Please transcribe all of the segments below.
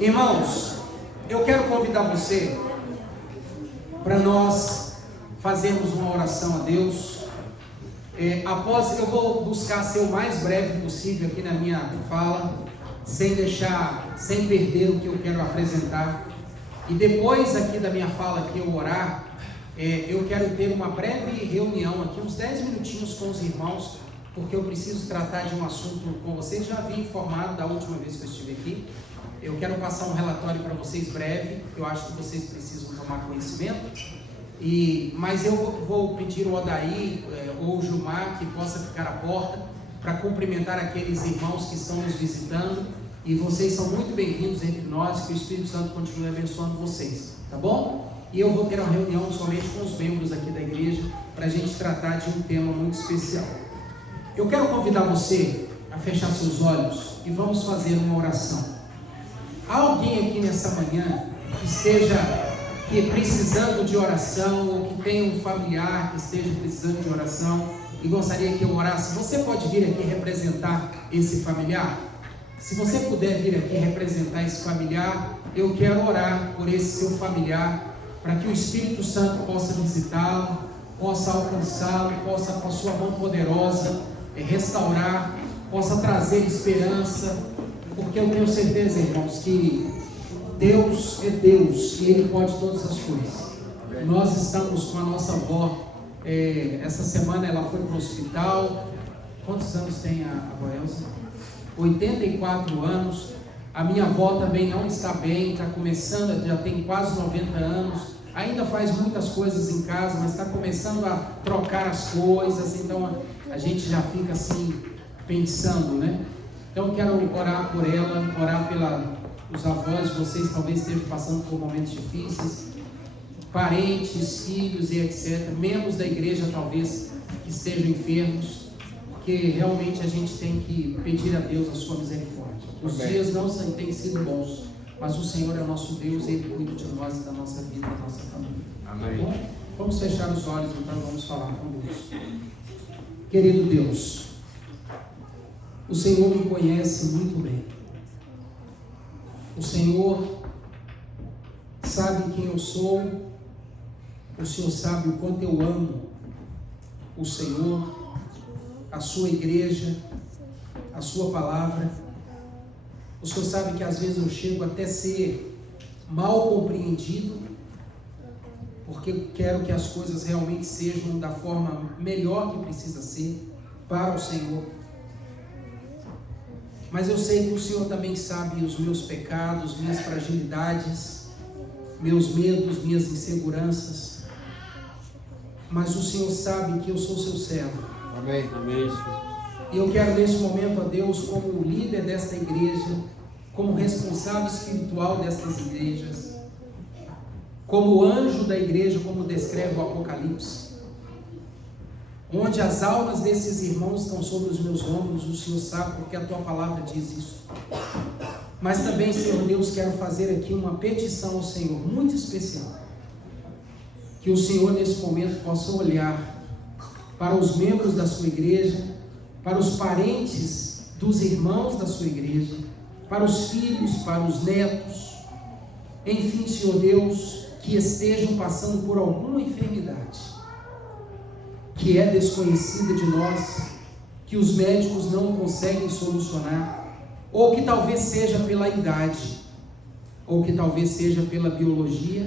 Irmãos, eu quero convidar você para nós fazermos uma oração a Deus. Eu vou buscar ser o mais breve possível aqui na minha fala, sem perder o que eu quero apresentar. E depois aqui da minha fala, que eu orar, eu quero ter uma breve reunião aqui, uns 10 minutinhos com os irmãos, porque eu preciso tratar de um assunto com vocês. Já havia informado da última vez que eu estive aqui. Eu quero passar um relatório para vocês breve. Eu acho que vocês precisam tomar conhecimento. Mas eu vou pedir o Odaí ou o Gilmar que possa ficar à porta para cumprimentar aqueles irmãos que estão nos visitando. E vocês são muito bem-vindos entre nós. Que o Espírito Santo continue abençoando vocês, tá bom? E eu vou ter uma reunião somente com os membros aqui da igreja para a gente tratar de um tema muito especial. Eu quero convidar você a fechar seus olhos e vamos fazer uma oração. Há alguém aqui nessa manhã que esteja precisando de oração, ou que tenha um familiar que esteja precisando de oração e gostaria que eu orasse? Você pode vir aqui representar esse familiar? Se você puder vir aqui representar esse familiar, eu quero orar por esse seu familiar, para que o Espírito Santo possa visitá-lo, possa alcançá-lo, possa com a sua mão poderosa restaurar, possa trazer esperança, porque eu tenho certeza, irmãos, que Deus é Deus e Ele pode todas as coisas. Nós estamos com a nossa avó, essa semana ela foi para o hospital. Quantos anos tem a avó Elza? 84 anos. A minha avó também não está bem, está começando, já tem quase 90 anos, ainda faz muitas coisas em casa, mas está começando a trocar as coisas, então a gente já fica assim, pensando, né? Então quero orar por ela, orar pelos avós de vocês, talvez estejam passando por momentos difíceis, parentes, filhos e etc, membros da igreja talvez que estejam enfermos, porque realmente a gente tem que pedir a Deus a sua misericórdia. Os dias não têm sido bons, mas o Senhor é o nosso Deus, Ele cuida de nós e da nossa vida, da nossa família. Amém. Tá bom? Vamos fechar os olhos, então vamos falar com Deus. Querido Deus, o Senhor me conhece muito bem. O Senhor sabe quem eu sou. O Senhor sabe o quanto eu amo o Senhor, a sua igreja, a sua palavra. O Senhor sabe que às vezes eu chego até ser mal compreendido, porque quero que as coisas realmente sejam da forma melhor que precisa ser para o Senhor. Mas eu sei que o Senhor também sabe os meus pecados, minhas fragilidades, meus medos, minhas inseguranças. Mas o Senhor sabe que eu sou seu servo. Amém. Amém. E eu quero nesse momento, a Deus, como líder desta igreja, como responsável espiritual destas igrejas, como anjo da igreja, como descreve o Apocalipse, onde as almas desses irmãos estão sobre os meus ombros, o Senhor sabe, porque a tua palavra diz isso. Mas também, Senhor Deus, quero fazer aqui uma petição ao Senhor, muito especial, que o Senhor nesse momento possa olhar para os membros da sua igreja, para os parentes dos irmãos da sua igreja, para os filhos, para os netos, enfim, Senhor Deus, que estejam passando por alguma enfermidade que é desconhecida de nós, que os médicos não conseguem solucionar, ou que talvez seja pela idade, ou que talvez seja pela biologia,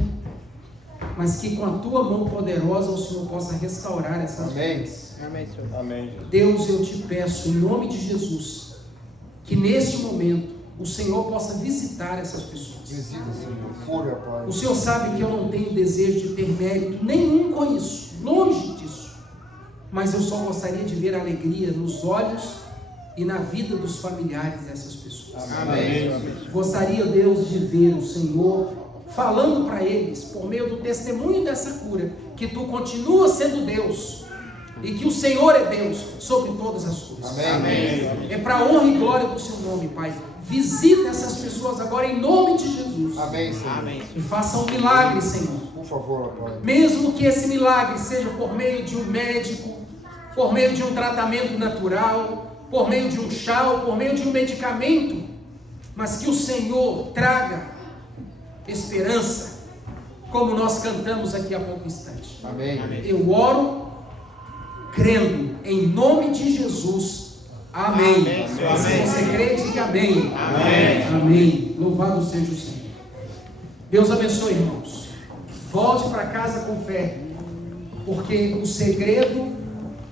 mas que com a tua mão poderosa o Senhor possa restaurar essas vidas. Amém, Senhor. Amém. Deus, eu te peço, em nome de Jesus, que neste momento o Senhor possa visitar essas pessoas. Visita, Senhor. Fúria, Pai. O Senhor sabe que eu não tenho desejo de ter mérito nenhum com isso, longe disso. Mas eu só gostaria de ver alegria nos olhos e na vida dos familiares dessas pessoas. Amém. Gostaria, Deus, de ver o Senhor falando para eles, por meio do testemunho dessa cura, que tu continuas sendo Deus e que o Senhor é Deus sobre todas as coisas. Amém. É para a honra e glória do seu nome, Pai. Visita essas pessoas agora em nome de Jesus. Amém, Senhor. Amém. E faça um milagre, Senhor. Por favor, Pai. Mesmo que esse milagre seja por meio de um médico, por meio de um tratamento natural, por meio de um chá, ou por meio de um medicamento, mas que o Senhor traga esperança, como nós cantamos aqui há pouco instante. Amém. Eu oro crendo em nome de Jesus. Amém. Amém. Se Amém. você crê, diga amém. Amém. Amém. Louvado seja o Senhor. Deus abençoe, irmãos. Volte para casa com fé, porque o segredo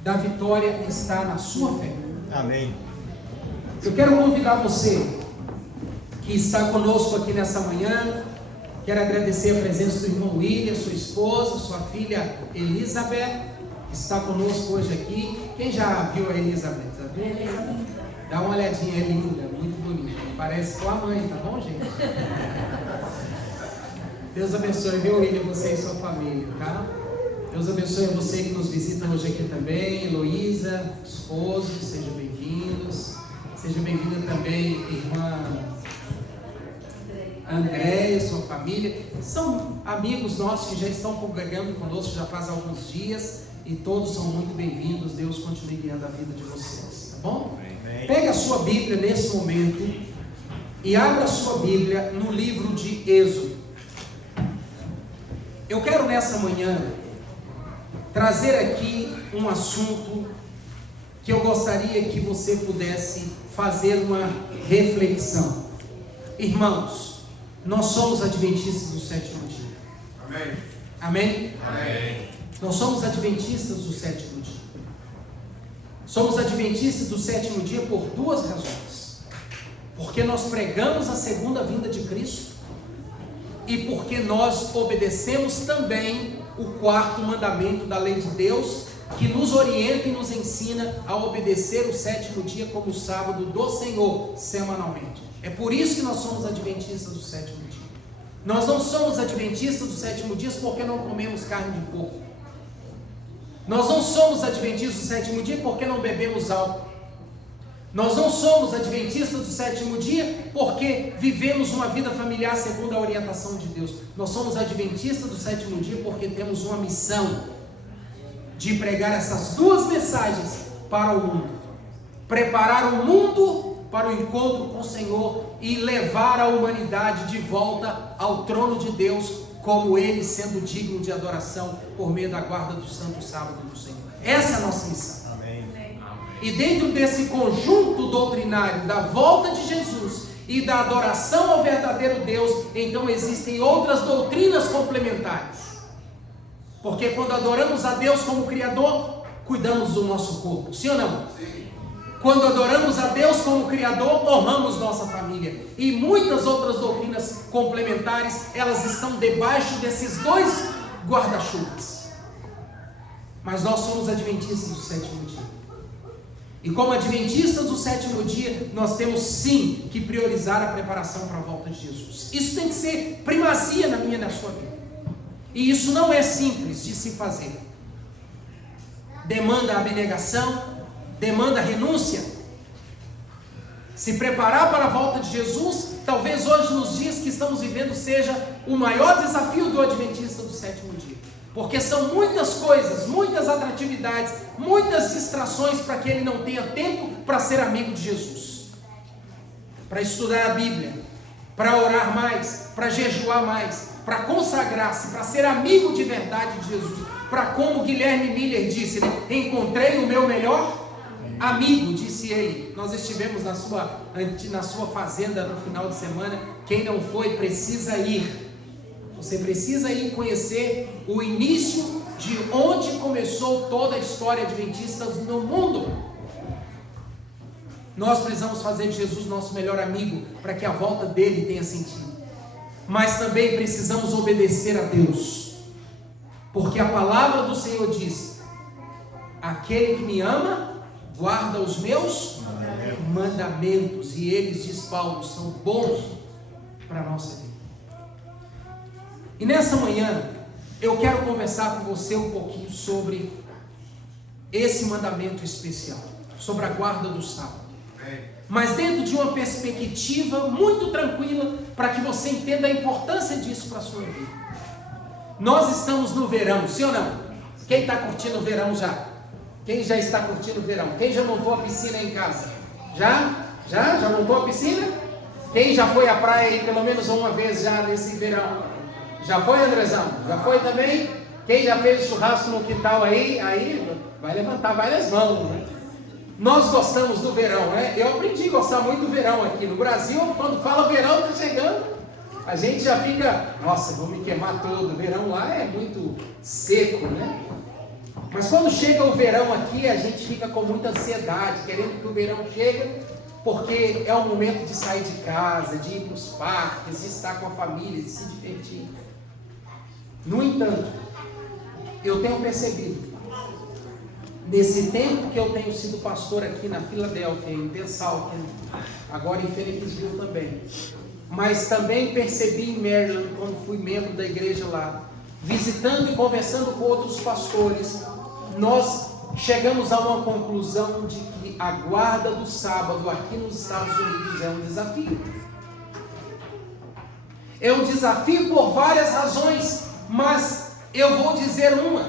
da vitória está na sua fé. Amém. Eu quero convidar você que está conosco aqui nessa manhã. Quero agradecer a presença do irmão William, sua esposa, sua filha Elizabeth, que está conosco hoje aqui. Quem já viu a Elizabeth? Já viu? Dá uma olhadinha, é linda, muito bonita. Parece com a mãe, tá bom, gente? Deus abençoe, viu, William, você e sua família, tá? Deus abençoe a você que nos visita hoje aqui também, Heloísa, esposo, sejam bem-vindos. Seja bem-vinda também, irmã André e sua família. São amigos nossos que já estão congregando conosco já faz alguns dias e todos são muito bem-vindos. Deus continue guiando a vida de vocês, tá bom? Amém. Pega a sua Bíblia nesse momento e abra a sua Bíblia no livro de Êxodo. Eu quero nessa manhã trazer aqui um assunto que eu gostaria que você pudesse fazer uma reflexão. Irmãos, nós somos adventistas do sétimo dia. Amém. Amém? Amém. Nós somos adventistas do sétimo dia. Somos adventistas do sétimo dia por duas razões. Porque nós pregamos a segunda vinda de Cristo e porque nós obedecemos também o quarto mandamento da lei de Deus, que nos orienta e nos ensina a obedecer o sétimo dia como o sábado do Senhor, semanalmente. É por isso que nós somos adventistas do sétimo dia. Nós não somos adventistas do sétimo dia porque não comemos carne de porco. Nós não somos adventistas do sétimo dia porque não bebemos álcool. Nós não somos adventistas do sétimo dia porque vivemos uma vida familiar segundo a orientação de Deus. Nós somos adventistas do sétimo dia porque temos uma missão de pregar essas duas mensagens para o mundo. Preparar o mundo para o encontro com o Senhor e levar a humanidade de volta ao trono de Deus, como Ele sendo digno de adoração por meio da guarda do santo sábado do Senhor. Essa é a nossa missão. Amém. E dentro desse conjunto doutrinário da volta de Jesus e da adoração ao verdadeiro Deus, então existem outras doutrinas complementares. Porque quando adoramos a Deus como Criador, cuidamos do nosso corpo, sim ou não? Sim. Quando adoramos a Deus como Criador, honramos nossa família. E muitas outras doutrinas complementares, elas estão debaixo desses dois guarda-chuvas. Mas nós somos adventistas do sétimo dia. E como adventistas do sétimo dia, nós temos sim que priorizar a preparação para a volta de Jesus. Isso tem que ser primazia na minha e na sua vida. E isso não é simples de se fazer. Demanda abnegação, demanda renúncia. Se preparar para a volta de Jesus, talvez hoje nos dias que estamos vivendo seja o maior desafio do adventista do sétimo dia. Porque são muitas coisas, muitas atratividades, muitas distrações para que ele não tenha tempo para ser amigo de Jesus. Para estudar a Bíblia, para orar mais, para jejuar mais, para consagrar-se, para ser amigo de verdade de Jesus, para, como Guilherme Miller disse, encontrei o meu melhor amigo, disse ele. Nós estivemos na sua fazenda no final de semana. Quem não foi precisa ir. Você precisa ir conhecer o início de onde começou toda a história adventista no mundo. Nós precisamos fazer de Jesus nosso melhor amigo para que a volta dele tenha sentido. Mas também precisamos obedecer a Deus, porque a palavra do Senhor diz: aquele que me ama guarda os meus mandamentos, e eles, diz Paulo, são bons para a nossa vida. E nessa manhã eu quero conversar com você um pouquinho sobre esse mandamento especial, sobre a guarda do sábado, mas dentro de uma perspectiva muito tranquila, para que você entenda a importância disso para a sua vida. Nós estamos no verão, sim ou não? Quem está curtindo o verão já? Quem já está curtindo o verão? Quem já montou a piscina em casa? Já montou a piscina? Quem já foi à praia aí pelo menos uma vez já nesse verão? Já foi, Andrezão? Já foi também? Quem já fez churrasco no quintal aí vai levantar várias mãos, né? Nós gostamos do verão, né? Eu aprendi a gostar muito do verão aqui no Brasil. Quando fala verão, tá chegando, a gente já fica, nossa, vou me queimar todo. O verão lá é muito seco, né? Mas quando chega o verão aqui, a gente fica com muita ansiedade, querendo que o verão chegue, porque é o momento de sair de casa, de ir para os parques, de estar com a família, de se divertir. No entanto, eu tenho percebido, nesse tempo que eu tenho sido pastor aqui na Filadélfia, em DeSalt, agora em Felixville também, mas também percebi em Maryland, quando fui membro da igreja lá, visitando e conversando com outros pastores, nós chegamos a uma conclusão de que a guarda do sábado aqui nos Estados Unidos é um desafio. É um desafio por várias razões, mas eu vou dizer uma: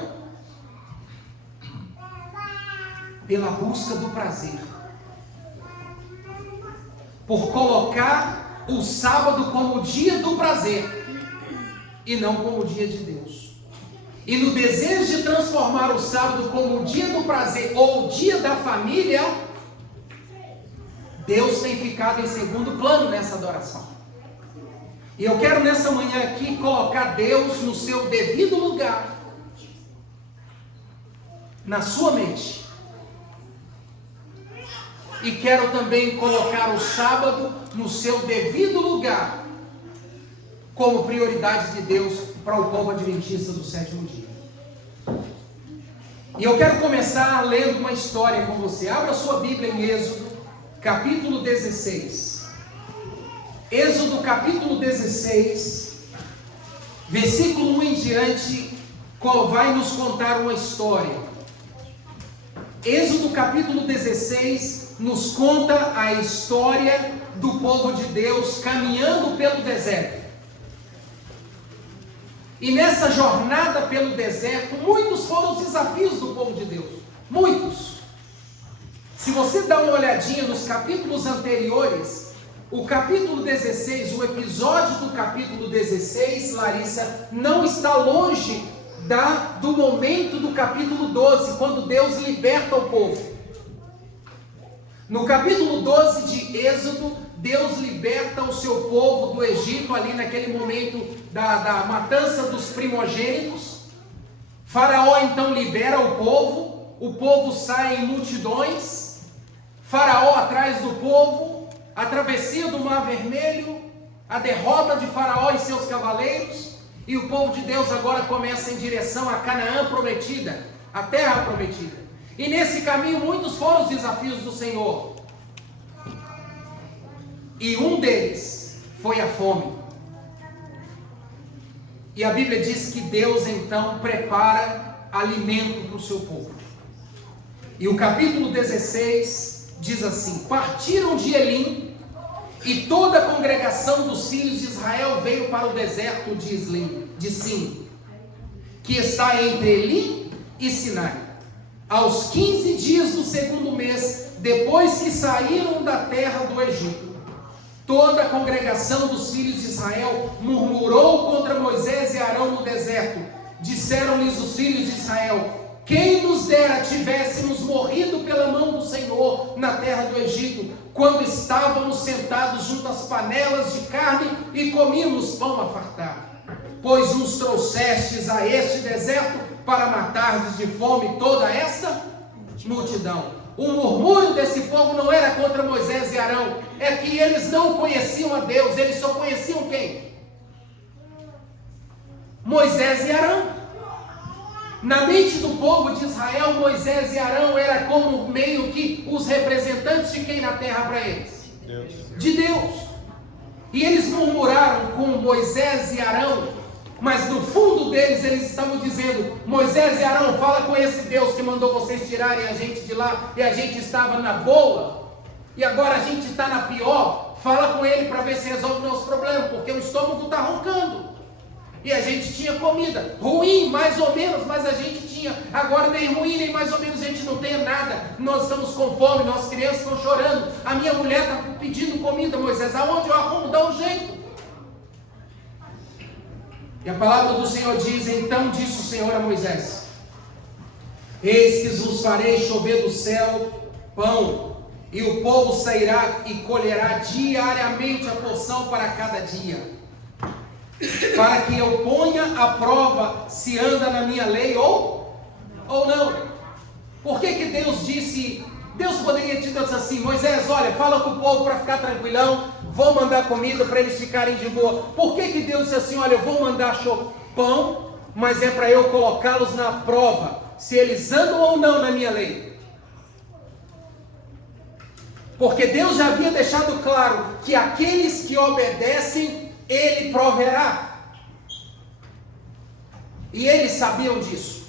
pela busca do prazer, por colocar o sábado como o dia do prazer e não como o dia de Deus. E no desejo de transformar o sábado como o dia do prazer ou o dia da família, Deus tem ficado em segundo plano nessa adoração. E eu quero nessa manhã aqui colocar Deus no seu devido lugar, na sua mente. E quero também colocar o sábado no seu devido lugar, como prioridade de Deus para o povo adventista do sétimo dia. E eu quero começar lendo uma história com você. Abra sua Bíblia em Êxodo, capítulo 16. Êxodo, capítulo 16, versículo 1 em diante, vai nos contar uma história. Êxodo, capítulo 16, nos conta a história do povo de Deus caminhando pelo deserto. E nessa jornada pelo deserto, muitos foram os desafios do povo de Deus. Muitos. Se você dá uma olhadinha nos capítulos anteriores, o capítulo 16, o episódio do capítulo 16, Larissa, não está longe do momento do capítulo 12, quando Deus liberta o povo. No capítulo 12 de Êxodo, Deus liberta o seu povo do Egito, ali naquele momento da matança dos primogênitos. Faraó então libera o povo sai em multidões, Faraó atrás do povo, a travessia do Mar Vermelho, a derrota de Faraó e seus cavaleiros, e o povo de Deus agora começa em direção a Canaã prometida, a terra prometida. E nesse caminho muitos foram os desafios do Senhor. E um deles foi a fome. E a Bíblia diz que Deus então prepara alimento para o seu povo. E o capítulo 16 diz assim: partiram de Elim, e toda a congregação dos filhos de Israel veio para o deserto de Sim, que está entre Elim e Sinai. Aos 15 dias do segundo mês, depois que saíram da terra do Egito, toda a congregação dos filhos de Israel murmurou contra Moisés e Arão no deserto. Disseram-lhes os filhos de Israel: quem nos dera tivéssemos morrido pela mão do Senhor na terra do Egito, quando estávamos sentados junto às panelas de carne e comíamos pão a fartar. Pois nos trouxestes a este deserto para matardes de fome toda esta multidão. O murmúrio desse povo não era contra Moisés e Arão, é que eles não conheciam a Deus, eles só conheciam quem? Moisés e Arão. Na mente do povo de Israel, Moisés e Arão era como meio que os representantes de quem na terra para eles? Deus. De Deus. E eles murmuraram com Moisés e Arão, mas no fundo deles eles estavam dizendo: Moisés e Arão, fala com esse Deus que mandou vocês tirarem a gente de lá, e a gente estava na boa, e agora a gente está na pior. Fala com ele para ver se resolve o nosso problema, porque o estômago está roncando. E a gente tinha comida, ruim mais ou menos, mas a gente tinha. Agora nem ruim, nem mais ou menos, a gente não tem nada. Nós estamos com fome, nossas crianças estão chorando. A minha mulher está pedindo comida, Moisés. Aonde eu arrumo? Dá um jeito. E a palavra do Senhor diz: então disse o Senhor a Moisés: eis que vos farei chover do céu pão, e o povo sairá e colherá diariamente a porção para cada dia, para que eu ponha à prova se anda na minha lei ou não. Por que Deus disse? Deus poderia ter dito assim: Moisés, olha, fala com o povo para ficar tranquilão, vou mandar comida para eles ficarem de boa. Por que Deus disse assim: olha, eu vou mandar pão, mas é para eu colocá-los na prova, se eles andam ou não na minha lei? Porque Deus já havia deixado claro que aqueles que obedecem, Ele proverá. E eles sabiam disso.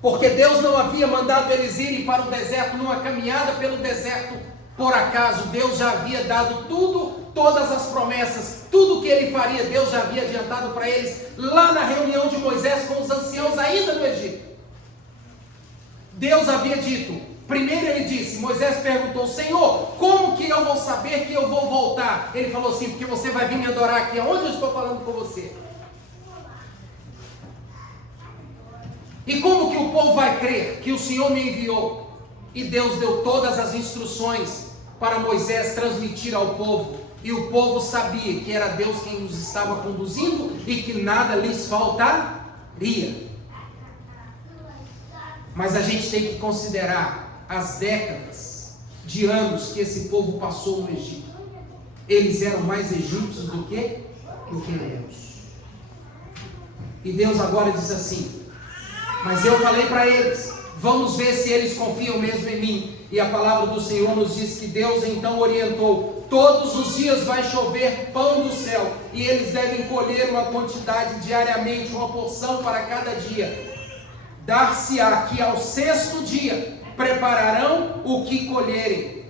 Porque Deus não havia mandado eles irem para o deserto, numa caminhada pelo deserto por acaso. Deus já havia dado tudo, todas as promessas, tudo que Ele faria, Deus já havia adiantado para eles, lá na reunião de Moisés com os anciãos ainda no Egito. Deus havia dito. Primeiro ele disse, Moisés perguntou: Senhor, como que eu vou saber que eu vou voltar? Ele falou assim: porque você vai vir me adorar aqui, aonde eu estou falando com você? E como que o povo vai crer que o Senhor me enviou? E Deus deu todas as instruções para Moisés transmitir ao povo, e o povo sabia que era Deus quem os estava conduzindo e que nada lhes faltaria. Mas a gente tem que considerar as décadas de anos que esse povo passou no Egito. Eles eram mais egípcios do que hebreus. E Deus agora diz assim: mas eu falei para eles, vamos ver se eles confiam mesmo em mim. E a palavra do Senhor nos diz que Deus então orientou: todos os dias vai chover pão do céu, e eles devem colher uma quantidade diariamente, uma porção para cada dia. Dar-se-á que ao sexto dia prepararão o que colherem,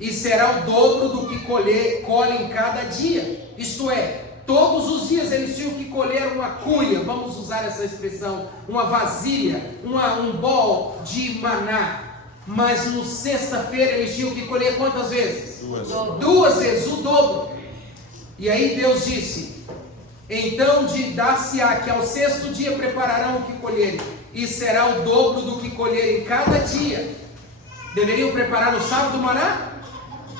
e será o dobro do que colhem cada dia. Isto é, todos os dias eles tinham que colher uma cuia, vamos usar essa expressão, uma vasilha, um bol de maná. Mas no sexta-feira eles tinham que colher quantas vezes? Duas vezes, o dobro. E aí Deus disse: então dar-se-á que ao sexto dia prepararão o que colherem, e será o dobro do que colherem cada dia. Deveriam preparar no sábado o maná?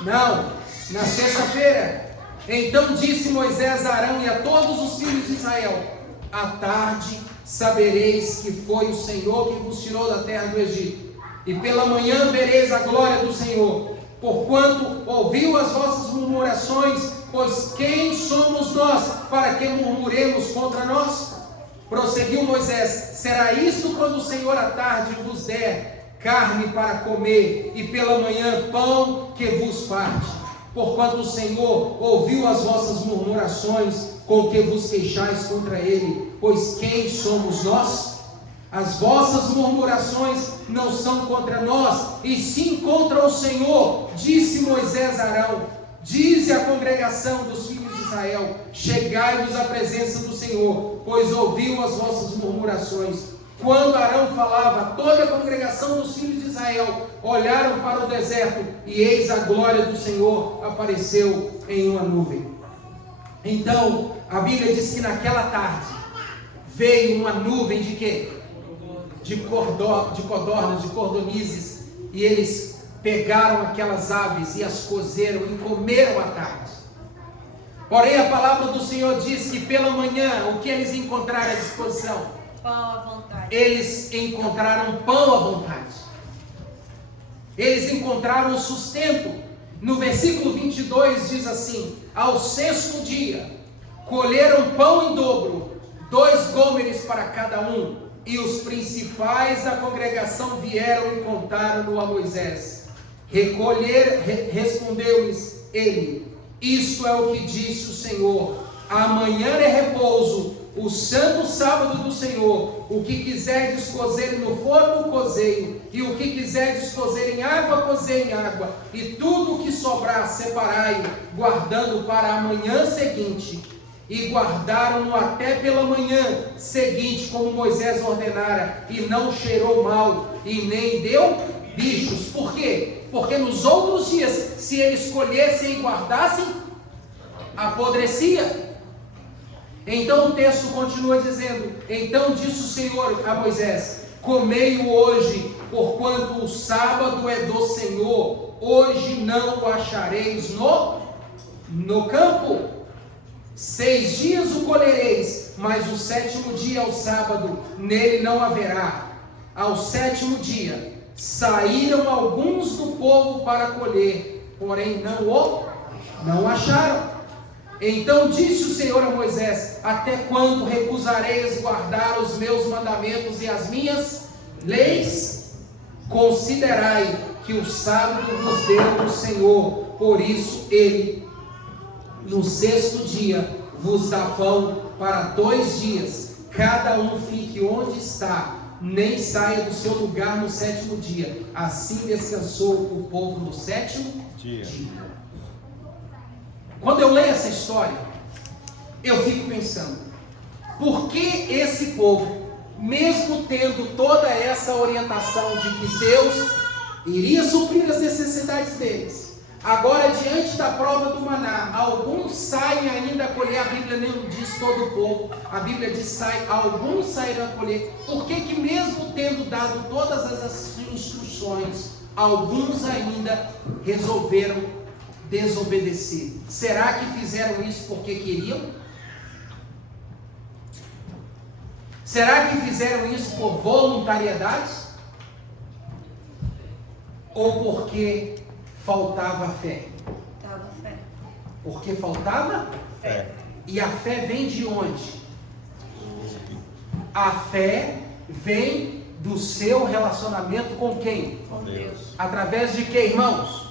Não, na sexta-feira. Então disse Moisés a Arão e a todos os filhos de Israel: à tarde sabereis que foi o Senhor que vos tirou da terra do Egito, e pela manhã vereis a glória do Senhor, porquanto ouviu as vossas murmurações. Pois quem somos nós para que murmuremos contra nós? Prosseguiu Moisés: será isto quando o Senhor à tarde vos der carne para comer, e pela manhã pão que vos farte? Porquanto o Senhor ouviu as vossas murmurações com que vos queixais contra ele. Pois quem somos nós? As vossas murmurações não são contra nós, e sim contra o Senhor. Disse Moisés a Arão: dize à congregação dos filhos de Israel: chegai-vos à presença do Senhor, pois ouviu as vossas murmurações. Quando Arão falava, toda a congregação dos filhos de Israel olharam para o deserto, e eis a glória do Senhor apareceu em uma nuvem. Então a Bíblia diz que naquela tarde veio uma nuvem de quê? De codornas, de cordonizes, e eles pegaram aquelas aves e as cozeram e comeram à tarde. Porém a palavra do Senhor diz que pela manhã, o que eles encontraram à disposição? Pão à vontade. Eles encontraram pão à vontade. Eles encontraram o sustento. No versículo 22 diz assim: ao sexto dia colheram pão em dobro, 2 gômeres para cada um, e os principais da congregação vieram e contaram-no a Moisés. Respondeu-lhes ele: isto é o que disse o Senhor: amanhã é repouso, o santo sábado do Senhor. O que quiserdes cozer no forno, cozei, e o que quiserdes cozer em água, cozei em água, e tudo o que sobrar separai, guardando para a manhã seguinte. e guardaram-no até pela manhã seguinte, como Moisés ordenara, e não cheirou mal, e nem deu bichos. Por quê? Porque nos outros dias, se eles colhessem e guardassem, apodrecia. Então o texto continua dizendo: então disse o Senhor a Moisés: comei-o hoje, porquanto o sábado é do Senhor, hoje não o achareis no campo. 6 dias o colhereis, mas o 7º dia é o sábado, nele não haverá. Ao 7º dia saíram alguns do povo para colher, porém não acharam. Então disse o Senhor a Moisés: até quando recusareis guardar os meus mandamentos e as minhas leis? Considerai que o sábado vos deu o Senhor, por isso ele no 6º dia vos dá pão para 2 dias, cada um fique onde está, nem saia do seu lugar no 7º dia. Assim descansou o povo no 7º dia. Quando eu leio essa história, eu fico pensando, por que esse povo, mesmo tendo toda essa orientação de que Deus iria suprir as necessidades deles, agora diante da prova do maná, alguns saem ainda a colher? A Bíblia nem diz todo o povo, a Bíblia diz alguns sairão a colher. Por que mesmo tendo dado todas as instruções, alguns ainda resolveram desobedecer? Será que fizeram isso porque queriam? Será que fizeram isso por voluntariedade? Ou porque faltava fé? Porque faltava Fé. E a fé vem de onde? A fé vem do seu relacionamento com quem? Com Deus. Através de quê, irmãos?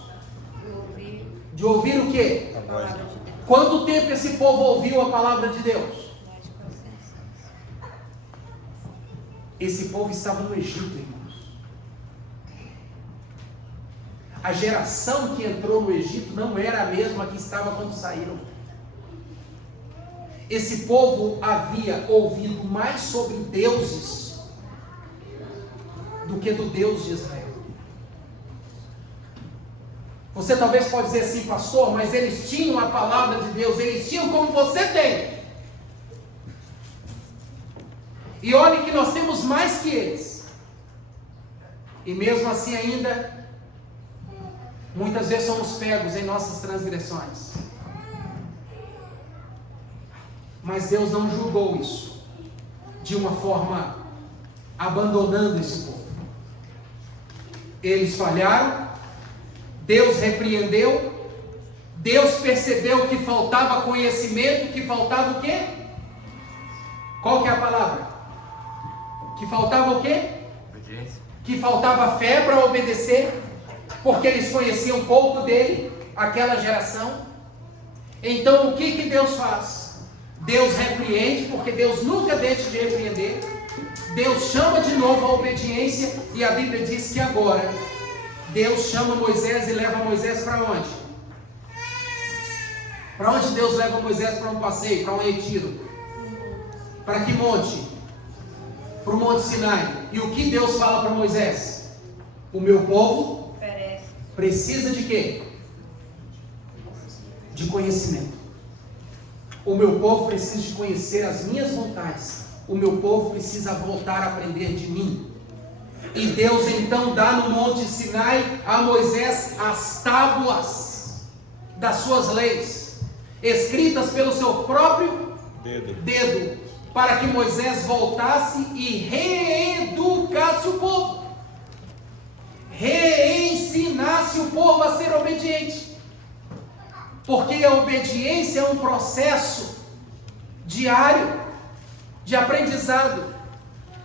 De ouvir o quê? A palavra de Deus. Quanto tempo esse povo ouviu a palavra de Deus? Esse povo estava no Egito, irmãos. A geração que entrou no Egito não era a mesma que estava quando saíram. Esse povo havia ouvido mais sobre deuses do que do Deus de Israel. Você talvez pode dizer assim: pastor, mas eles tinham a palavra de Deus, eles tinham como você tem. E olhe que nós temos mais que eles. E mesmo assim ainda, muitas vezes somos pegos em nossas transgressões. Mas Deus não julgou isso de uma forma abandonando esse povo. Eles falharam, Deus repreendeu, Deus percebeu que faltava conhecimento, que faltava o quê? Qual que é a palavra? Que faltava o quê? Obediência. Que faltava fé para obedecer, porque eles conheciam pouco dele, aquela geração. Então o que Deus faz? Deus repreende, porque Deus nunca deixa de repreender. Deus chama de novo a obediência, e a Bíblia diz que agora Deus chama Moisés e leva Moisés para onde? Para onde Deus leva Moisés? Para um passeio, para um retiro. Para que monte? Para o Monte Sinai. E o que Deus fala para Moisés? O meu povo precisa de quê? De conhecimento. O meu povo precisa de conhecer as minhas vontades. O meu povo precisa voltar a aprender de mim. E Deus então dá no Monte Sinai a Moisés as tábuas das suas leis, escritas pelo seu próprio dedo, para que Moisés voltasse e reeducasse o povo, reensinasse o povo a ser obediente. Porque a obediência é um processo diário de aprendizado.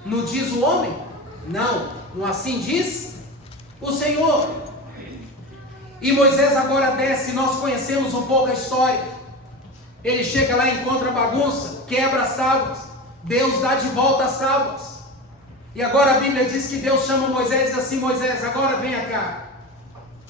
Não diz o homem? Não assim diz o Senhor. E Moisés agora desce, nós conhecemos um pouco a história. Ele chega lá, encontra bagunça, quebra as tábuas. Deus dá de volta as tábuas. E agora a Bíblia diz que Deus chama Moisés e diz assim: Moisés, agora venha cá.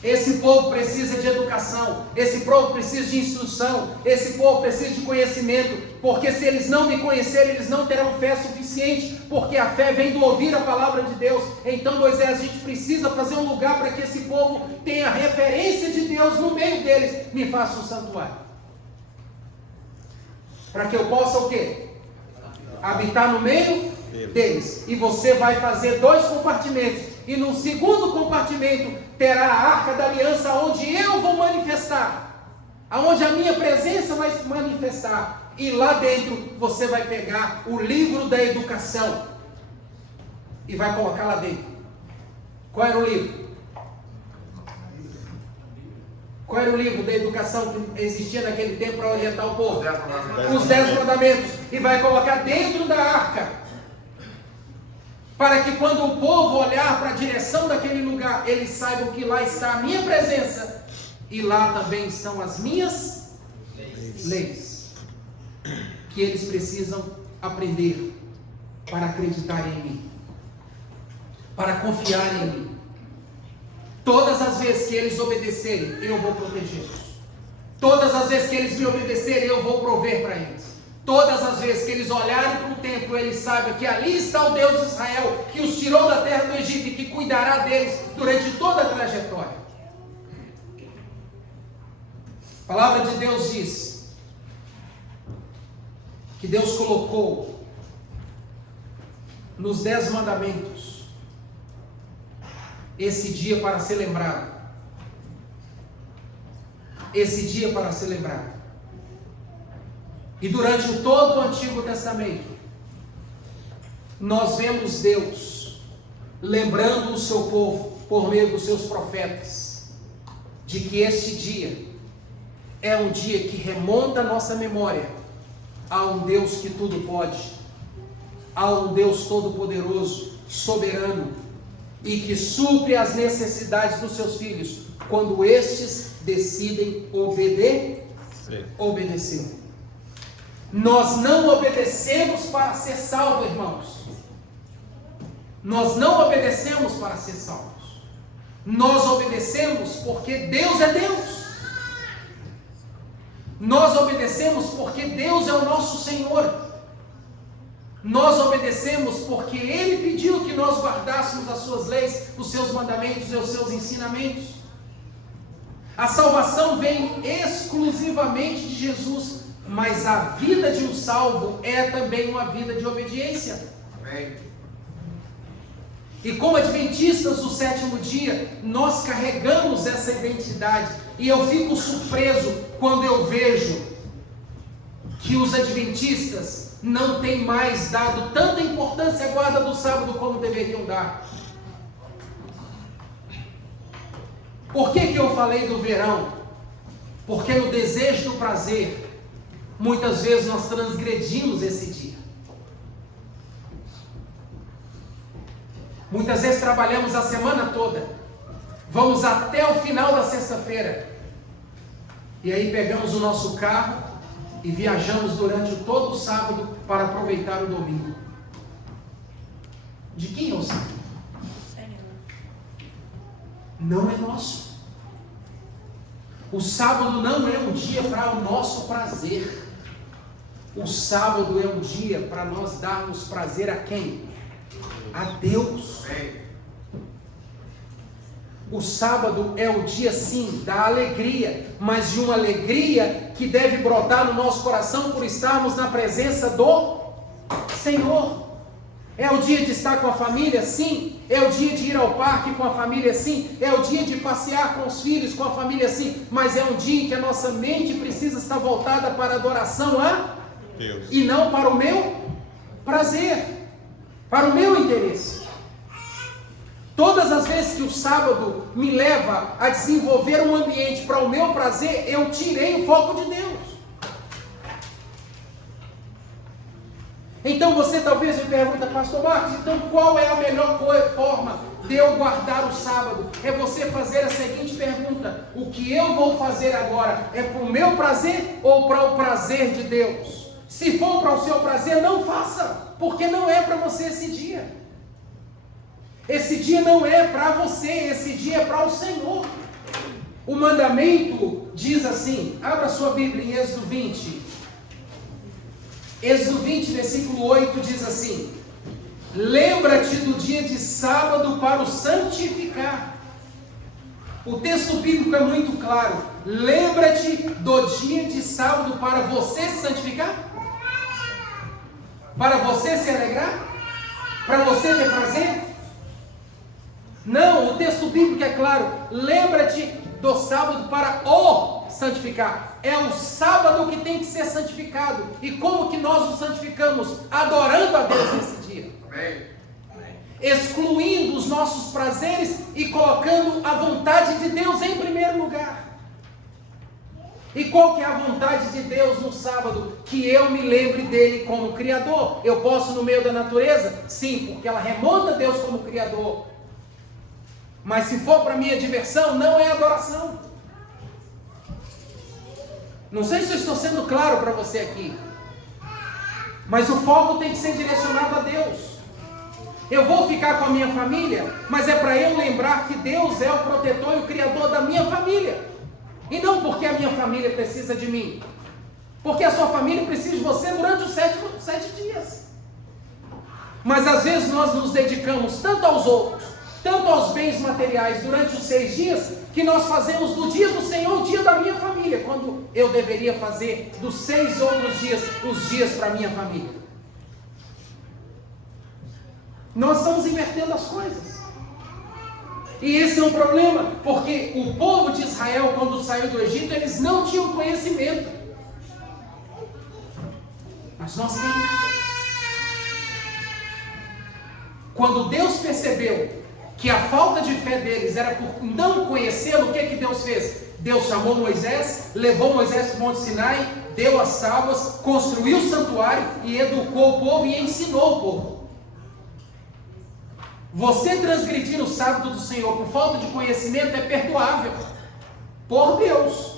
Esse povo precisa de educação, esse povo precisa de instrução, esse povo precisa de conhecimento, porque se eles não me conhecerem, eles não terão fé suficiente, porque a fé vem do ouvir a palavra de Deus. Então, Moisés, a gente precisa fazer um lugar para que esse povo tenha referência de Deus no meio deles. Me faça um santuário, para que eu possa o quê? Habitar no meio deles. E você vai fazer 2 compartimentos, e no segundo compartimento terá a arca da aliança, onde eu vou manifestar, aonde a minha presença vai se manifestar, e lá dentro você vai pegar o livro da educação e vai colocar lá dentro. Qual era o livro? Qual era o livro da educação que existia naquele tempo para orientar o povo? Os 10 mandamentos. E vai colocar dentro da arca, para que quando o povo olhar para a direção daquele lugar, eles saibam que lá está a minha presença, e lá também estão as minhas leis, que eles precisam aprender para acreditar em mim, para confiar em mim. Todas as vezes que eles obedecerem, eu vou protegê-los. Todas as vezes que eles me obedecerem, eu vou prover para eles. Todas as vezes que eles olharem para o templo, eles sabem que ali está o Deus de Israel, que os tirou da terra do Egito e que cuidará deles durante toda a trajetória. A palavra de Deus diz que Deus colocou nos 10 mandamentos esse dia para ser lembrado. Esse dia para ser lembrado. E durante todo o Antigo Testamento, nós vemos Deus lembrando o seu povo, por meio dos seus profetas, de que este dia é um dia que remonta a nossa memória a um Deus que tudo pode, a um Deus todo-poderoso, soberano, e que supre as necessidades dos seus filhos, quando estes decidem obedecer. Nós não obedecemos para ser salvos, irmãos. Nós não obedecemos para ser salvos. Nós obedecemos porque Deus é Deus. Nós obedecemos porque Deus é o nosso Senhor. Nós obedecemos porque Ele pediu que nós guardássemos as suas leis, os seus mandamentos e os seus ensinamentos. A salvação vem exclusivamente de Jesus. Mas a vida de um salvo é também uma vida de obediência. Amém. E como adventistas do 7º dia, nós carregamos essa identidade. E eu fico surpreso quando eu vejo que os adventistas não têm mais dado tanta importância à guarda do sábado como deveriam dar. Por que eu falei do verão? Porque no desejo do prazer, muitas vezes nós transgredimos esse dia. Muitas vezes trabalhamos a semana toda, vamos até o final da sexta-feira, e aí pegamos o nosso carro e viajamos durante todo o sábado para aproveitar o domingo. De quem é o sábado? Não é nosso. O sábado não é um dia para o nosso prazer. O sábado é um dia para nós darmos prazer a quem? A Deus. O sábado é o dia sim da alegria, mas de uma alegria que deve brotar no nosso coração por estarmos na presença do Senhor. É o dia de estar com a família, sim. É o dia de ir ao parque com a família, sim. É o dia de passear com os filhos, com a família, sim. Mas é um dia em que a nossa mente precisa estar voltada para a adoração a Deus, e não para o meu prazer, para o meu interesse. Todas as vezes que o sábado me leva a desenvolver um ambiente para o meu prazer, eu tirei o foco de Deus. Então você talvez me pergunta, pastor Marcos, então qual é a melhor forma de eu guardar o sábado? É você fazer a seguinte pergunta: o que eu vou fazer agora é para o meu prazer ou para o prazer de Deus? Se for para o seu prazer, não faça, porque não é para você esse dia. Esse dia não é para você, esse dia é para o Senhor. O mandamento diz assim, abra sua Bíblia em Êxodo 20. Êxodo 20, versículo 8 diz assim: lembra-te do dia de sábado para o santificar. O texto bíblico é muito claro. Lembra-te do dia de sábado para você se santificar? Para você se alegrar? Para você ter prazer? Não, o texto bíblico é claro. Lembra-te do sábado para o santificar. É o sábado que tem que ser santificado. E como que nós o santificamos? Adorando a Deus nesse dia. Amém. Excluindo os nossos prazeres e colocando a vontade de Deus em primeiro lugar. E qual que é a vontade de Deus no sábado? Que eu me lembre dele como Criador. Eu posso no meio da natureza? Sim, porque ela remonta a Deus como Criador. Mas se for para minha diversão, não é adoração. Não sei se eu estou sendo claro para você aqui. Mas o foco tem que ser direcionado a Deus. Eu vou ficar com a minha família, mas é para eu lembrar que Deus é o protetor e o criador da minha família. E não porque a minha família precisa de mim. Porque a sua família precisa de você durante os 7 dias. Mas às vezes nós nos dedicamos tanto aos outros, tanto aos bens materiais durante os 6 dias, que nós fazemos do dia do Senhor o dia da minha família, quando eu deveria fazer dos 6 outros dias, os dias para a minha família. Nós estamos invertendo as coisas. E esse é um problema, porque o povo de Israel, quando saiu do Egito, eles não tinham conhecimento. Mas nós temos. Quando Deus percebeu que a falta de fé deles era por não conhecê-lo, o que Deus fez? Deus chamou Moisés, levou Moisés para o Monte Sinai, deu as tábuas, construiu o santuário e educou o povo e ensinou o povo. Você transgredir o sábado do Senhor por falta de conhecimento é perdoável por Deus,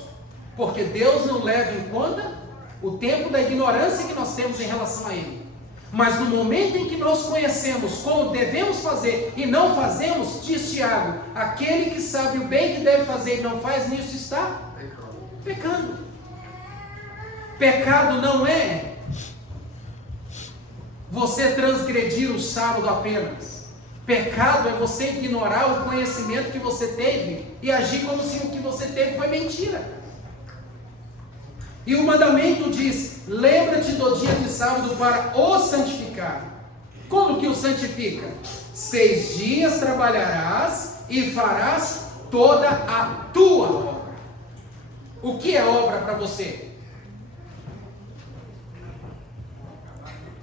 porque Deus não leva em conta o tempo da ignorância que nós temos em relação a Ele. Mas no momento em que nós conhecemos como devemos fazer e não fazemos, diz Tiago, aquele que sabe o bem que deve fazer e não faz, nisso está pecando. Pecado não é você transgredir o sábado apenas. Pecado é você ignorar o conhecimento que você teve e agir como se o que você teve foi mentira. E o mandamento diz: lembra-te do dia de sábado para o santificar. Como que o santifica? 6 dias trabalharás e farás toda a tua obra. O que é obra para você?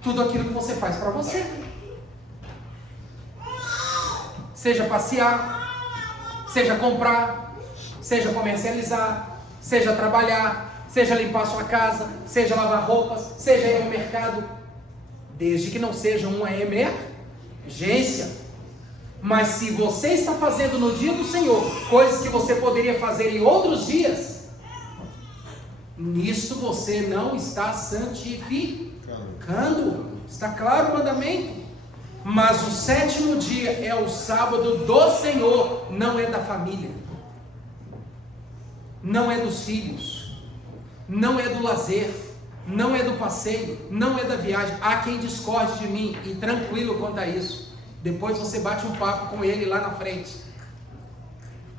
Tudo aquilo que você faz para você. Seja passear, seja comprar, seja comercializar, seja trabalhar, seja limpar sua casa, seja lavar roupas, seja ir ao mercado, desde que não seja uma emergência. Mas se você está fazendo no dia do Senhor coisas que você poderia fazer em outros dias, nisto você não está santificando. Está claro o mandamento? Mas o 7º dia é o sábado do Senhor, não é da família, não é dos filhos, não é do lazer, não é do passeio, não é da viagem. Há quem discorde de mim, e tranquilo quanto a isso. Depois você bate um papo com ele lá na frente,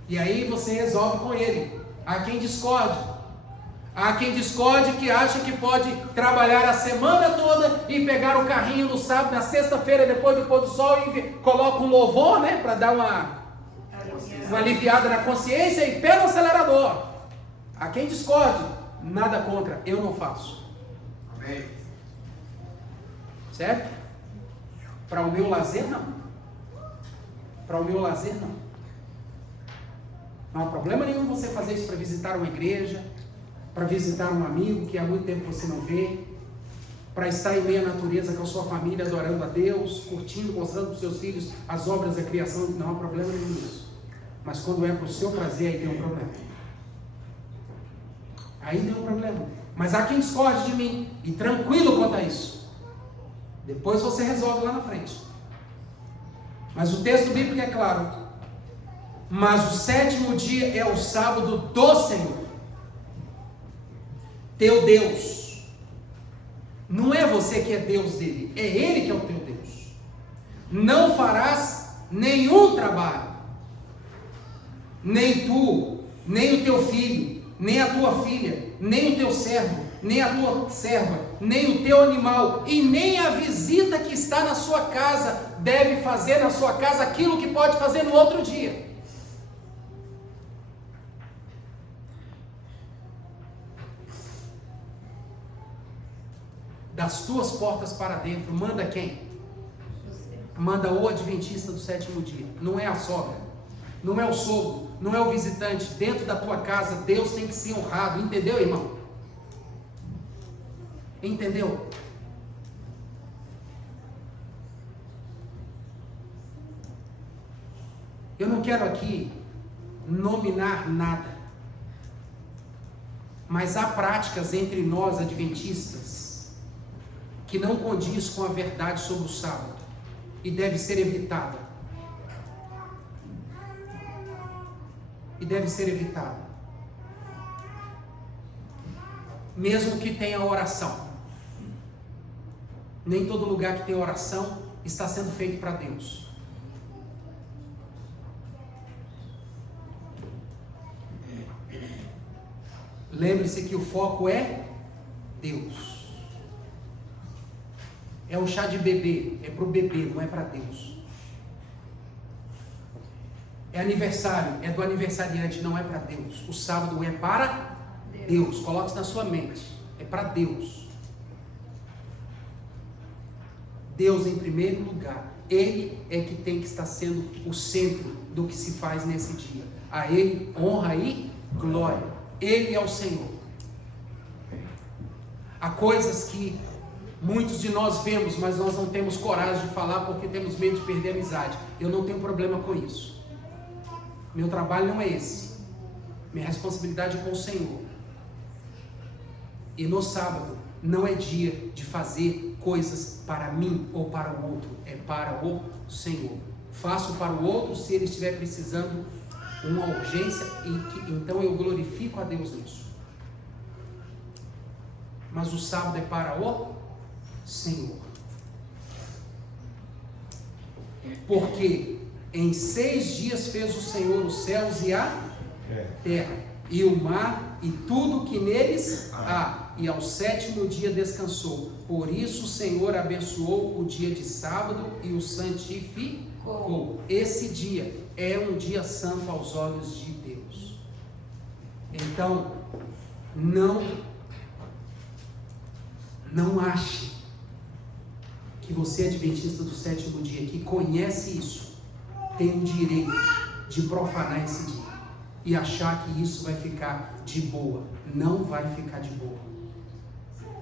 e aí você resolve com ele. Há quem discorde. Há quem discorde que acha que pode trabalhar a semana toda e pegar o carrinho no sábado, na sexta-feira, depois do pôr do sol, e coloca um louvor, né, para dar uma aliviada na consciência e pé no acelerador. Há quem discorde, nada contra, eu não faço. Amém. Certo? Para o meu lazer, não. Para o meu lazer, não. Não há problema nenhum você fazer isso para visitar uma igreja, para visitar um amigo que há muito tempo você não vê, para estar em meio à natureza com a sua família, adorando a Deus, curtindo, mostrando para os seus filhos as obras da criação, não há problema nenhum nisso. Mas quando é para o seu prazer, aí tem um problema. Aí tem um problema. Mas há quem discorde de mim, e tranquilo quanto a isso. Depois você resolve lá na frente. Mas o texto bíblico é claro. Mas o sétimo dia é o sábado do Senhor, teu Deus. Não é você que é Deus dele, é Ele que é o teu Deus. Não farás nenhum trabalho, nem tu, nem o teu filho, nem a tua filha, nem o teu servo, nem a tua serva, nem o teu animal, e nem a visita que está na sua casa deve fazer na sua casa aquilo que pode fazer no outro dia. Das tuas portas para dentro, manda quem? Manda o adventista do sétimo dia. Não é a sogra, não é o sogro, não é o visitante. Dentro da tua casa, Deus tem que ser honrado. Entendeu, irmão? Entendeu? Eu não quero aqui nominar nada, mas há práticas entre nós adventistas que não condiz com a verdade sobre o sábado e deve ser evitada. Mesmo que tenha oração. Nem todo lugar que tem oração está sendo feito para Deus. Lembre-se que o foco é Deus. É um chá de bebê, é para o bebê, não é para Deus. É aniversário, é do aniversariante, não é para Deus. O sábado é para Deus. Coloque isso na sua mente, é para Deus. Deus em primeiro lugar. Ele é que tem que estar sendo o centro do que se faz nesse dia. A Ele honra e glória. Ele é o Senhor. Há coisas que muitos de nós vemos, mas nós não temos coragem de falar porque temos medo de perder a amizade. Eu não tenho problema com isso. Meu trabalho não é esse. Minha responsabilidade é com o Senhor. E no sábado não é dia de fazer coisas para mim ou para o outro. É para o Senhor. Faço para o outro se ele estiver precisando uma urgência, então eu glorifico a Deus nisso. Mas o sábado é para o Senhor. Porque em 6 dias fez o Senhor os céus e a terra, e o mar e tudo que neles há, e ao 7º dia descansou. Por isso o Senhor abençoou o dia de sábado e o santificou. Esse dia é um dia santo aos olhos de Deus. Então, não ache que você é adventista do 7º dia, que conhece isso, tem o direito de profanar esse dia e achar que isso vai ficar de boa. Não vai ficar de boa,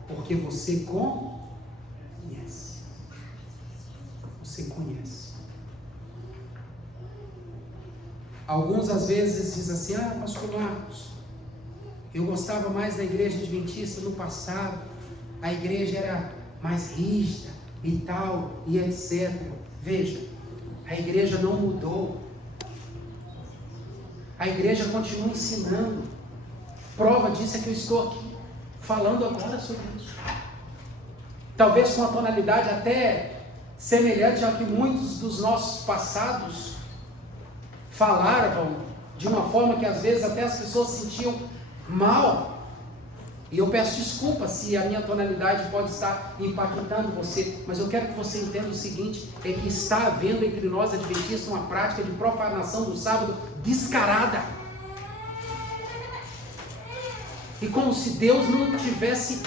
porque você conhece. Você conhece. Alguns às vezes dizem assim: ah, pastor Marcos, eu gostava mais da igreja adventista no passado, a igreja era mais rígida e tal, e etc. Veja, a igreja não mudou. A igreja continua ensinando. Prova disso é que eu estou aqui falando agora sobre isso. Talvez com uma tonalidade até semelhante ao que muitos dos nossos passados falavam, de uma forma que às vezes até as pessoas se sentiam mal. E eu peço desculpa se a minha tonalidade pode estar impactando você, mas eu quero que você entenda o seguinte: é que está havendo entre nós adventistas uma prática de profanação do sábado descarada. E como se Deus não estivesse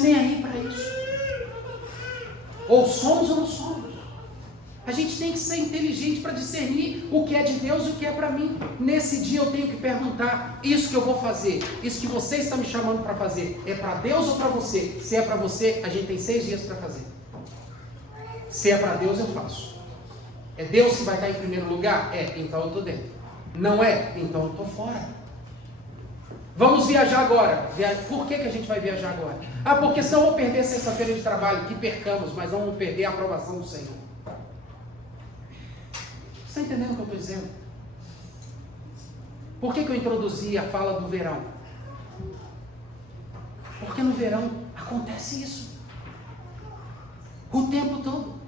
nem aí para isso. Ou somos ou não somos. A gente tem que ser inteligente para discernir o que é de Deus e o que é para mim. Nesse dia eu tenho que perguntar: isso que eu vou fazer, isso que você está me chamando para fazer, é para Deus ou para você? Se é para você, a gente tem 6 dias para fazer. Se é para Deus, eu faço. É Deus que vai estar em primeiro lugar? É, então eu estou dentro. Não é? Então eu estou fora. Vamos viajar agora. Por que a gente vai viajar agora? Ah, porque senão vamos perder sexta-feira de trabalho. Que percamos, mas não vamos perder a aprovação do Senhor. está entendendo o que eu estou dizendo? Por que eu introduzi a fala do verão? Porque no verão acontece isso. O tempo todo.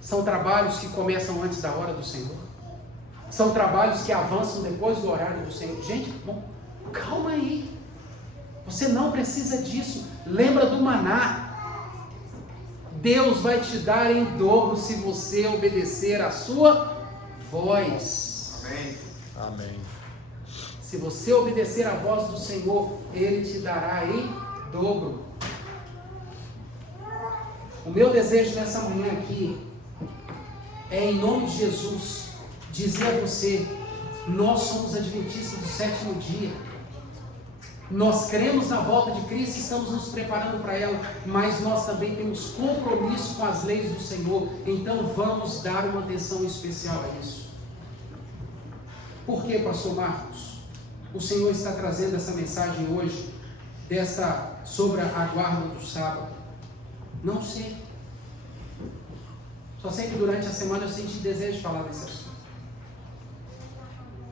São trabalhos que começam antes da hora do Senhor. São trabalhos que avançam depois do horário do Senhor. Gente, bom, calma aí. Você não precisa disso. Lembra do maná. Deus vai te dar em dobro se você obedecer a sua voz. Amém. Amém. Se você obedecer a voz do Senhor, Ele te dará em dobro. O meu desejo nessa manhã aqui é, em nome de Jesus, dizer a você: nós somos adventistas do sétimo dia. Nós cremos na volta de Cristo e estamos nos preparando para ela, mas nós também temos compromisso com as leis do Senhor, então vamos dar uma atenção especial a isso. Por que, pastor Marcos, o Senhor está trazendo essa mensagem hoje, sobre a guarda do sábado? Não sei. Só sei que durante a semana eu senti desejo de falar desse assunto.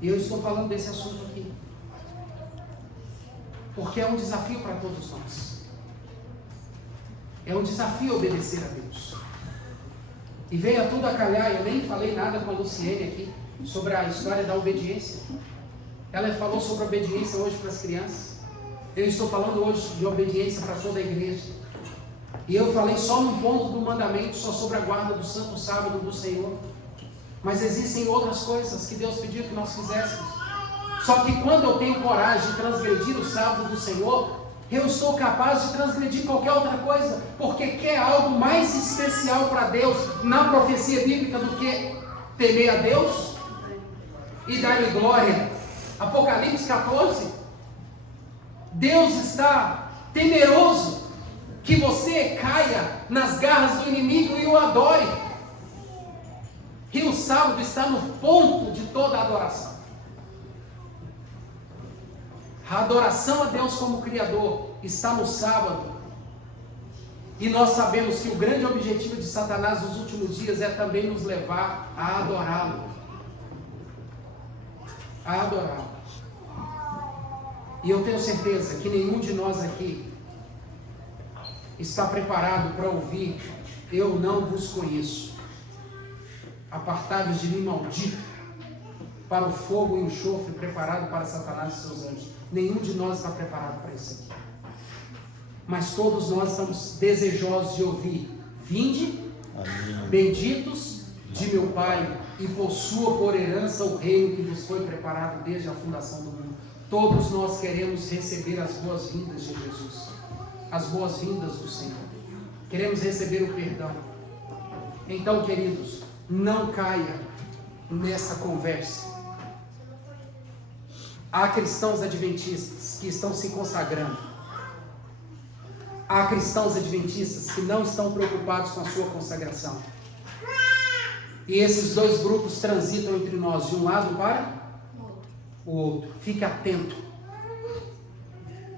E eu estou falando desse assunto aqui. Porque é um desafio para todos nós. É um desafio obedecer a Deus. E veio tudo a calhar, eu nem falei nada com a Luciene aqui sobre a história da obediência. Ela falou sobre a obediência hoje para as crianças. Eu estou falando hoje de obediência para toda a igreja. E eu falei só num ponto do mandamento, só sobre a guarda do santo sábado do Senhor. Mas existem outras coisas que Deus pediu que nós fizéssemos. Só que quando eu tenho coragem de transgredir o sábado do Senhor, eu estou capaz de transgredir qualquer outra coisa, porque quer algo mais especial para Deus na profecia bíblica do que temer a Deus e dar-lhe glória. Apocalipse 14. Deus está temeroso que você caia nas garras do inimigo e o adore. E o sábado está no ponto de toda a adoração. A adoração a Deus como Criador está no sábado. E nós sabemos que o grande objetivo de Satanás nos últimos dias é também nos levar a adorá-lo. A adorá-lo. E eu tenho certeza que nenhum de nós aqui está preparado para ouvir: eu não vos conheço. Apartai-vos de mim, maldito, para o fogo e o enxofre preparado para Satanás e seus anjos. Nenhum de nós está preparado para isso aqui. Mas todos nós estamos desejosos de ouvir: vinde, amém, benditos de meu Pai, e possua por herança o reino que vos foi preparado desde a fundação do mundo. Todos nós queremos receber as boas-vindas de Jesus, as boas-vindas do Senhor. Queremos receber o perdão. Então, queridos, não caia nessa conversa. Há cristãos adventistas que estão se consagrando. Há cristãos adventistas que não estão preocupados com a sua consagração. E esses dois grupos transitam entre nós, de um lado para o outro. Fique atento.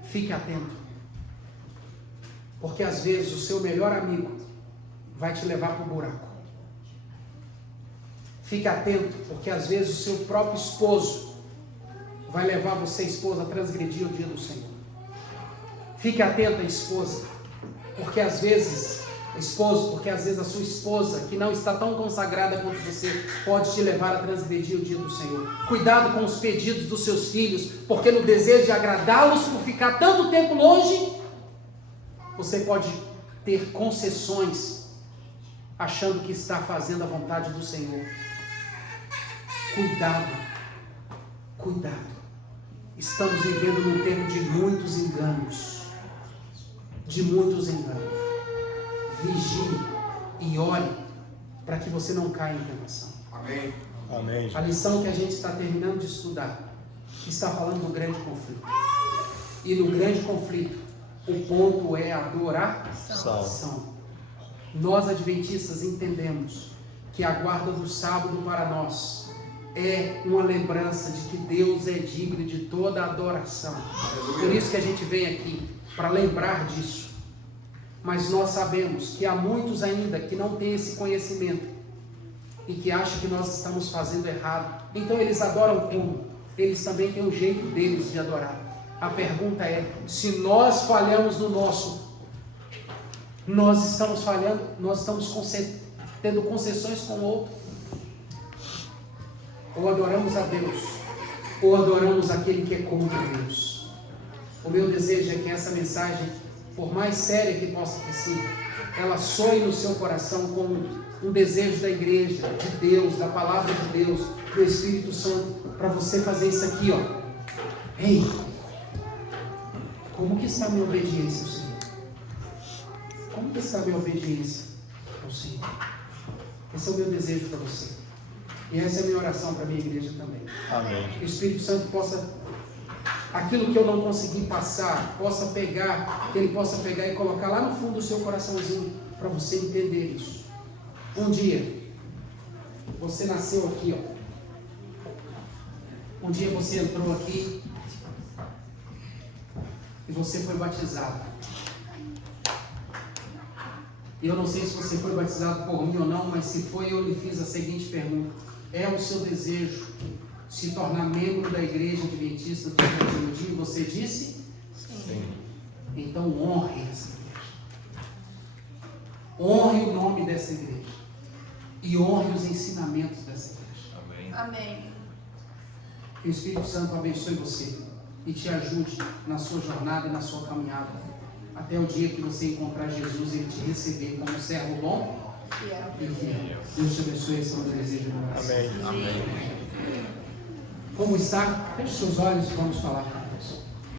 Fique atento. Porque às vezes o seu melhor amigo vai te levar para o buraco. Fique atento, porque às vezes o seu próprio esposo vai levar você, esposa, a transgredir o dia do Senhor. Fique atenta, esposa, porque às vezes, esposo, porque às vezes a sua esposa, que não está tão consagrada quanto você, pode te levar a transgredir o dia do Senhor. Cuidado com os pedidos dos seus filhos, porque no desejo de agradá-los por ficar tanto tempo longe, você pode ter concessões, achando que está fazendo a vontade do Senhor. Cuidado, cuidado. Estamos vivendo num tempo de muitos enganos. De muitos enganos. Vigie e ore para que você não caia em tentação. Amém. Amém. A lição que a gente está terminando de estudar está falando do grande conflito. E no grande conflito, o ponto é a adoração. Nós adventistas entendemos que a guarda do sábado para nós é uma lembrança de que Deus é digno de toda a adoração. Por isso que a gente vem aqui, para lembrar disso. Mas nós sabemos que há muitos ainda que não têm esse conhecimento e que acham que nós estamos fazendo errado. Então eles adoram como? Eles também têm um jeito deles de adorar. A pergunta é, se nós falhamos no nosso, nós estamos falhando, nós estamos tendo concessões com o outro. Ou adoramos a Deus, ou adoramos aquele que é contra Deus. O meu desejo é que essa mensagem, por mais séria que possa ter sido, ela soe no seu coração como um desejo da igreja, de Deus, da palavra de Deus, do Espírito Santo, para você fazer isso aqui, ó. Ei, como que está a minha obediência ao Senhor? Como que está a minha obediência ao Senhor? Esse é o meu desejo para você. E essa é a minha oração para a minha igreja também. Amém. Que o Espírito Santo possa, aquilo que eu não consegui passar, possa pegar, que Ele possa pegar e colocar lá no fundo do seu coraçãozinho, para você entender isso. Um dia, você nasceu aqui, ó. Um dia você entrou aqui e você foi batizado. E eu não sei se você foi batizado por mim ou não, mas se foi, eu lhe fiz a seguinte pergunta: é o seu desejo se tornar membro da Igreja Adventista do Sétimo Dia? E você disse? Sim. Então honre essa igreja. Honre o nome dessa igreja. E honre os ensinamentos dessa igreja. Amém. Amém. Que o Espírito Santo abençoe você e te ajude na sua jornada e na sua caminhada, até o dia que você encontrar Jesus e Ele te receber como servo bom e fiel. Deus te abençoe, esse é o meu desejo do meu coração. Amém. Como está? Feche seus olhos e vamos falar.